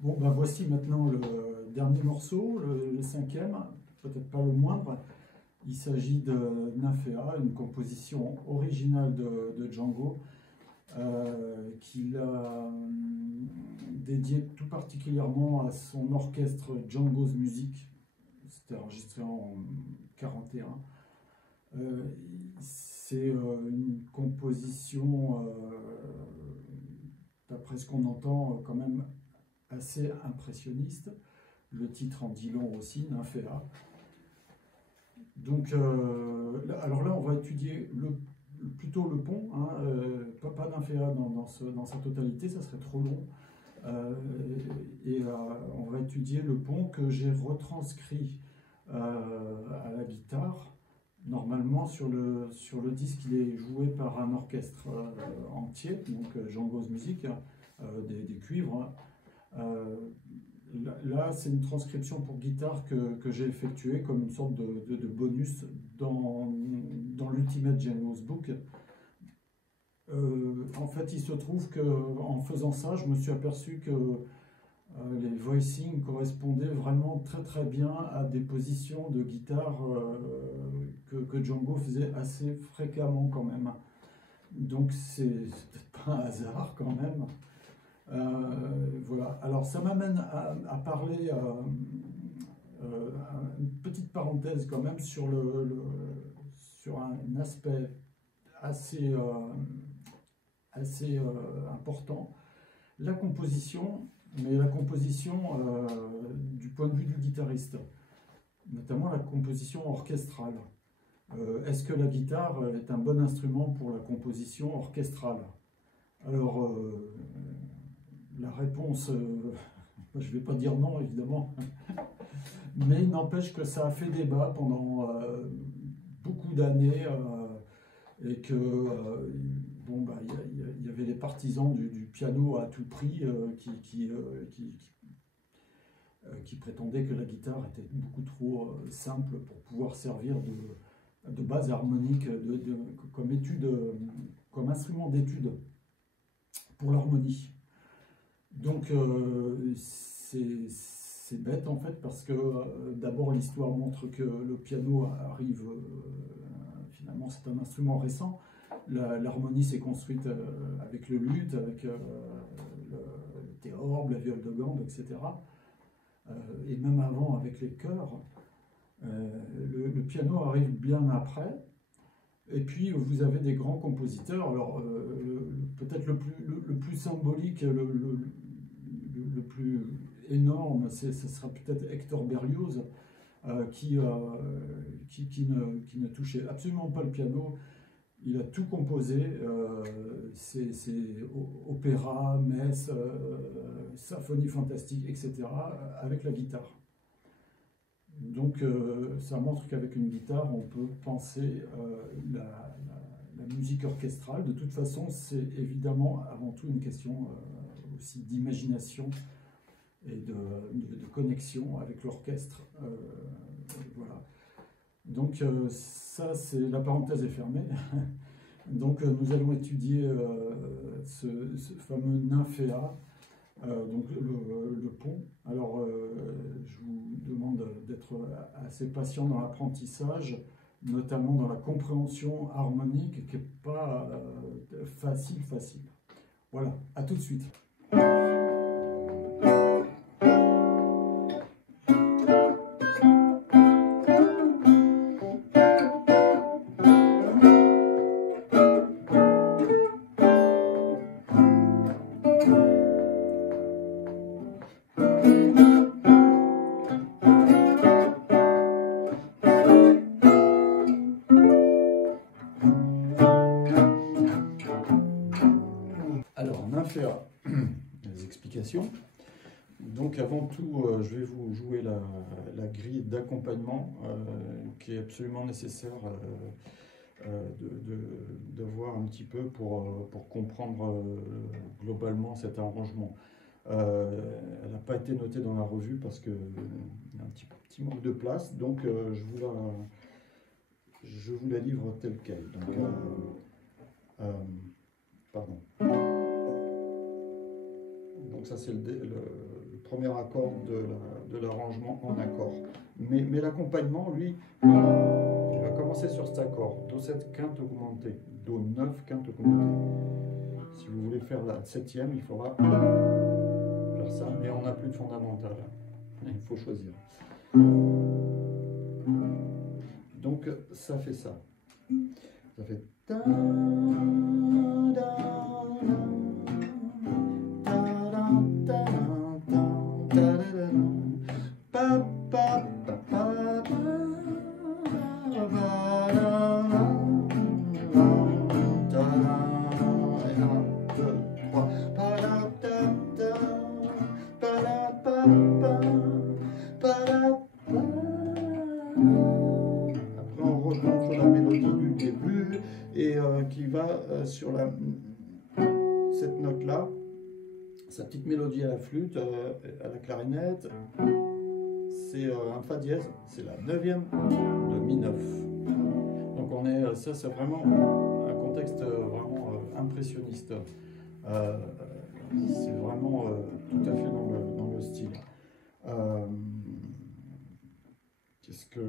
Bon, ben voici maintenant le dernier morceau, le cinquième, peut-être pas le moindre. Il s'agit de Nymphéa, une composition originale de Django, qu'il a dédiée tout particulièrement à son orchestre Django's Music. C'était enregistré en 1941. C'est une composition, d'après ce qu'on entend, quand même assez impressionniste. Le titre en dit long aussi, Nymphéa. Donc, alors là, on va étudier plutôt le pont, hein, pas Nymphéa dans sa totalité, ça serait trop long. On va étudier le pont que j'ai retranscrit à la guitare. Normalement, sur le disque, il est joué par un orchestre entier, donc Django's Music, des cuivres. Là, c'est une transcription pour guitare que j'ai effectuée comme une sorte de bonus dans l'Ultimate Django's Book. En fait, il se trouve qu'en faisant ça, je me suis aperçu que les voicings correspondaient vraiment très très bien à des positions de guitare que Django faisait assez fréquemment quand même. Donc c'est peut-être pas un hasard quand même. Voilà. Alors ça m'amène à parler, une petite parenthèse quand même sur sur un aspect assez, important, la composition, mais la composition du point de vue du guitariste, notamment la composition orchestrale. Est-ce que la guitare est un bon instrument pour la composition orchestrale? Alors, la réponse, je ne vais pas dire non, évidemment, mais il n'empêche que ça a fait débat pendant beaucoup d'années et que, bon, bah, y avait les partisans du piano à tout prix qui prétendaient que la guitare était beaucoup trop simple pour pouvoir servir de base harmonique, comme instrument d'étude pour l'harmonie. Donc c'est bête en fait parce que d'abord l'histoire montre que le piano arrive, finalement c'est un instrument récent. L'harmonie s'est construite avec le luth, avec le théorbe, la viole de gambe, etc. Et même avant avec les chœurs. Le piano arrive bien après. Et puis vous avez des grands compositeurs. Alors peut-être le plus symbolique, le plus énorme, ce sera peut-être Hector Berlioz, qui ne touchait absolument pas le piano. Il a tout composé, c'est opéra, messe, symphonie fantastique, etc., avec la guitare. Donc ça montre qu'avec une guitare, on peut penser la musique orchestrale. De toute façon, c'est évidemment avant tout une question aussi d'imagination et de connexion avec l'orchestre. Voilà. Donc ça, c'est la parenthèse est fermée. Donc nous allons étudier ce fameux Nymphéa, donc le pont. Alors je vous demande d'être assez patient dans l'apprentissage, notamment dans la compréhension harmonique qui n'est pas facile. Voilà, à tout de suite. Nymphéa, les explications. Donc avant tout, je vais vous jouer la grille d'accompagnement qui est absolument nécessaire d'avoir un petit peu pour comprendre globalement cet arrangement. Elle n'a pas été notée dans la revue parce qu'il y a un petit manque de place, donc je vous la livre telle quelle. Donc, pardon. Donc ça c'est le premier accord de l'arrangement en accord. Mais l'accompagnement, lui, il va commencer sur cet accord, Do7 quinte augmentée, Do9 quinte augmentée. Si vous voulez faire la 7e, il faudra faire ça, mais on n'a plus de fondamental. Il faut choisir. Donc ça fait ça. Ça fait ta da da da da da pa pa pa pa qui va sur cette note-là, sa petite mélodie à la flûte, à la clarinette, c'est un Fa dièse, c'est la 9e de Mi9. Donc on est, ça c'est vraiment un contexte vraiment impressionniste. C'est vraiment tout à fait dans le style. Qu'est-ce que...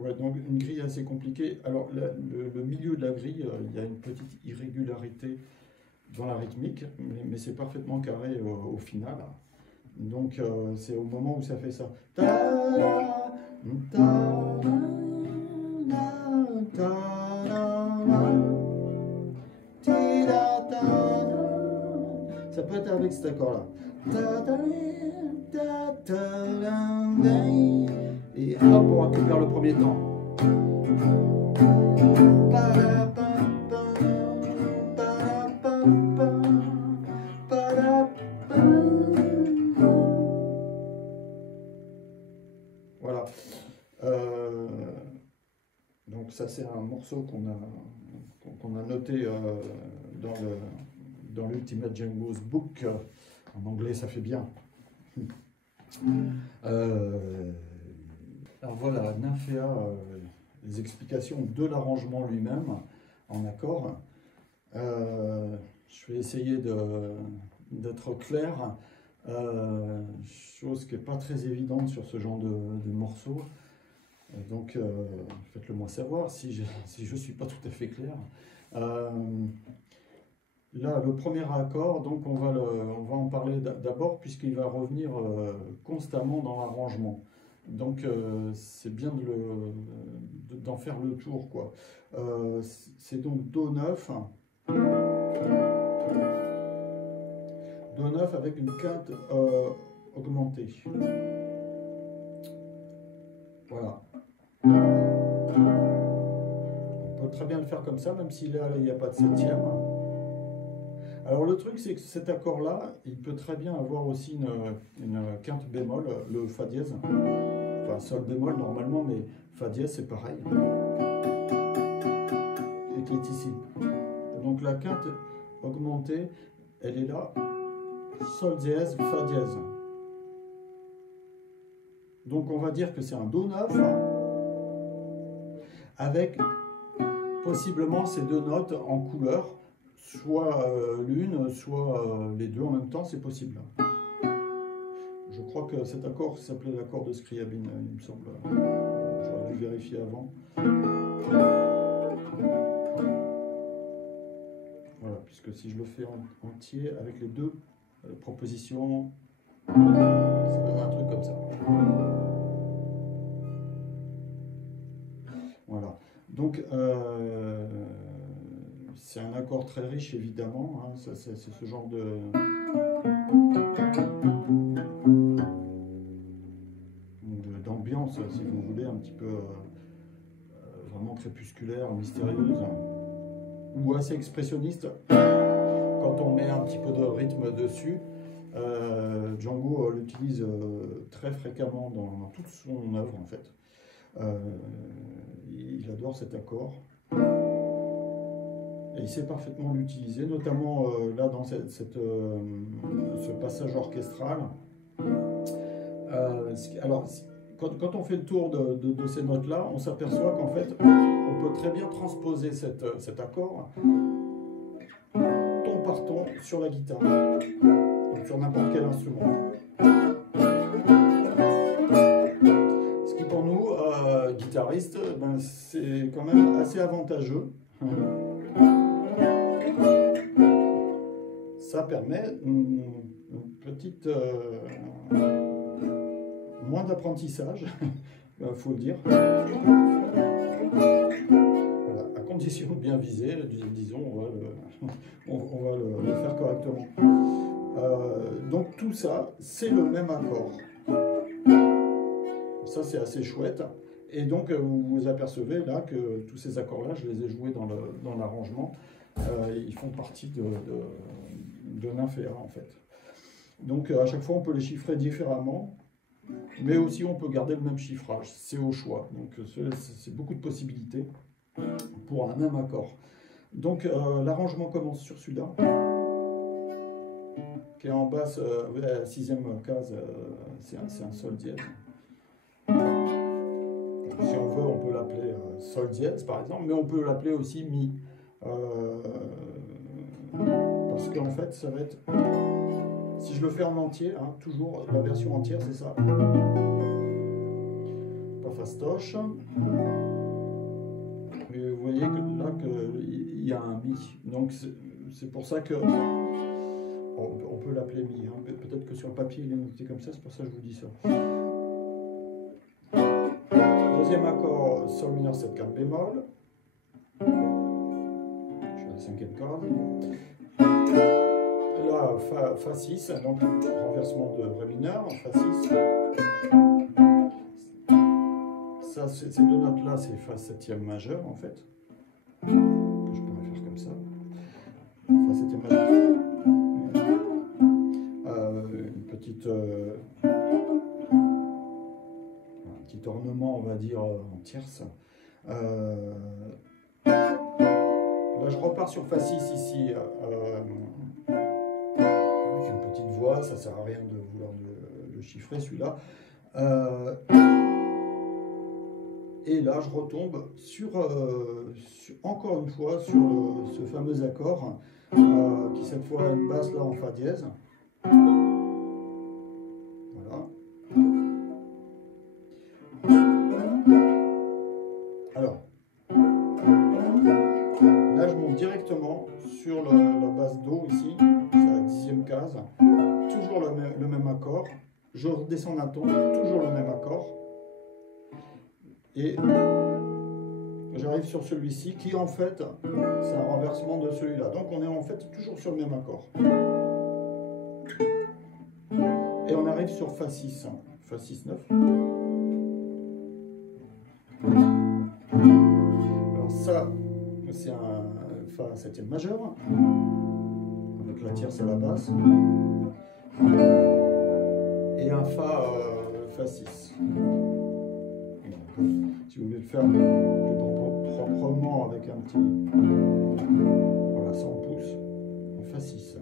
Ouais, donc une grille assez compliquée. Alors le milieu de la grille, il y a une petite irrégularité dans la rythmique, mais c'est parfaitement carré au final. Donc c'est au moment où ça fait ça. Ça peut être avec cet accord-là. Et hop, on récupère le premier temps. Voilà. Donc ça c'est un morceau qu'on a noté dans l'Ultimate Django's Book. En anglais ça fait bien. Alors voilà, Nymphéa, les explications de l'arrangement lui-même en accord. Je vais essayer d'être clair, chose qui n'est pas très évidente sur ce genre de morceau. Donc faites-le moi savoir si je ne suis pas tout à fait clair. Là, le premier accord, donc on va en parler d'abord puisqu'il va revenir constamment dans l'arrangement. Donc c'est bien d'en faire le tour, quoi. C'est donc Do9. Do9 avec une quinte augmentée. Voilà. On peut très bien le faire comme ça, même si là il n'y a pas de 7e. Alors le truc c'est que cet accord là, il peut très bien avoir aussi une quinte bémol, le Fa dièse, enfin Sol bémol normalement, mais Fa dièse c'est pareil, et qui est ici. Donc la quinte augmentée, elle est là, Sol dièse, Fa dièse. Donc on va dire que c'est un Do9, avec possiblement ces deux notes en couleur, soit l'une, soit les deux en même temps, c'est possible. Je crois que cet accord s'appelait l'accord de Scriabine, il me semble. J'aurais dû vérifier avant. Voilà, puisque si je le fais entier avec les deux propositions, ça donne un truc comme ça. Voilà. Donc, c'est un accord très riche, évidemment. Hein. C'est ce genre d'ambiance, si vous voulez, un petit peu vraiment crépusculaire, mystérieuse, ou assez expressionniste. Quand on met un petit peu de rythme dessus, Django l'utilise très fréquemment dans toute son œuvre, en fait. Il adore cet accord. Et il sait parfaitement l'utiliser, notamment là dans ce passage orchestral. Alors, quand on fait le tour de ces notes-là, on s'aperçoit qu'en fait, on peut très bien transposer cet accord ton par ton sur la guitare, donc sur n'importe quel instrument. guitariste, ben, c'est quand même assez avantageux. Ça permet une petite moins d'apprentissage, il faut le dire. Voilà, à condition de bien viser, disons, on va le faire correctement. Donc tout ça, c'est le même accord. Ça, c'est assez chouette. Et donc, vous vous apercevez là que tous ces accords-là, je les ai joués dans l'arrangement. Ils font partie de Nymphéa, en fait. Donc, à chaque fois, on peut les chiffrer différemment. Mais aussi, on peut garder le même chiffrage. C'est au choix. Donc, c'est beaucoup de possibilités pour un même accord. Donc, l'arrangement commence sur celui-là, qui est en basse, la 6e case, c'est un sol dièse. Si on veut, on peut l'appeler sol dièse, par exemple, mais on peut l'appeler aussi mi. Parce qu'en fait, ça va être... Si je le fais en entier, hein, toujours la version entière, c'est ça. Pas fastoche. Mais vous voyez que là, il y a un mi. Donc, c'est pour ça que... On peut l'appeler mi. Hein. Peut-être que sur le papier, il est noté comme ça, c'est pour ça que je vous dis ça. Deuxième accord, sol mineur 7 4 bémol. Je suis à la 5e corde. Là, fa 6, donc renversement de ré mineur, fa 6. Ça, ces deux notes-là, c'est fa 7e majeur en fait. Que je pourrais faire comme ça. Fa 7e majeur. Une petite. Un petit ornement, on va dire, en tierce. Là, je repars sur fa 6 ici. Avec une petite voix, ça sert à rien de vouloir le chiffrer celui-là. Et là, je retombe encore une fois sur ce fameux accord qui cette fois a une basse là en fa dièse. Voilà. Alors, là, je monte directement sur la basse do ici, c'est la 10e case, toujours le même accord. Je redescends d'un ton, toujours le même accord. Et j'arrive sur celui-ci qui, en fait, c'est un renversement de celui-là. Donc, on est en fait toujours sur le même accord. Et on arrive sur fa 6, fa 6, 9. Alors ça, c'est un fa 7e majeur, avec la tierce à la basse, et un fa 6. Si vous voulez le faire proprement avec un petit, voilà, ça on pousse, en fa 6.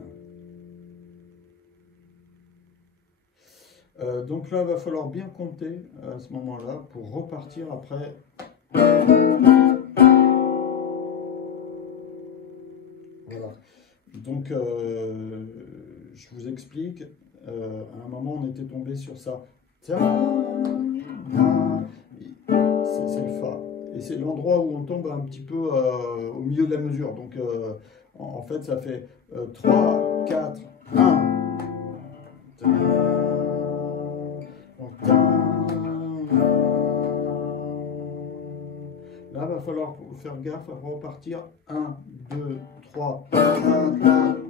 Donc là, il va falloir bien compter à ce moment-là pour repartir après. Voilà. Donc, je vous explique. À un moment, on était tombé sur ça. C'est le fa. Et c'est l'endroit où on tombe un petit peu au milieu de la mesure. Donc, en fait, ça fait 3, 4, 1. Là, il va falloir faire gaffe à repartir. 1, 2, 3, 1, 2.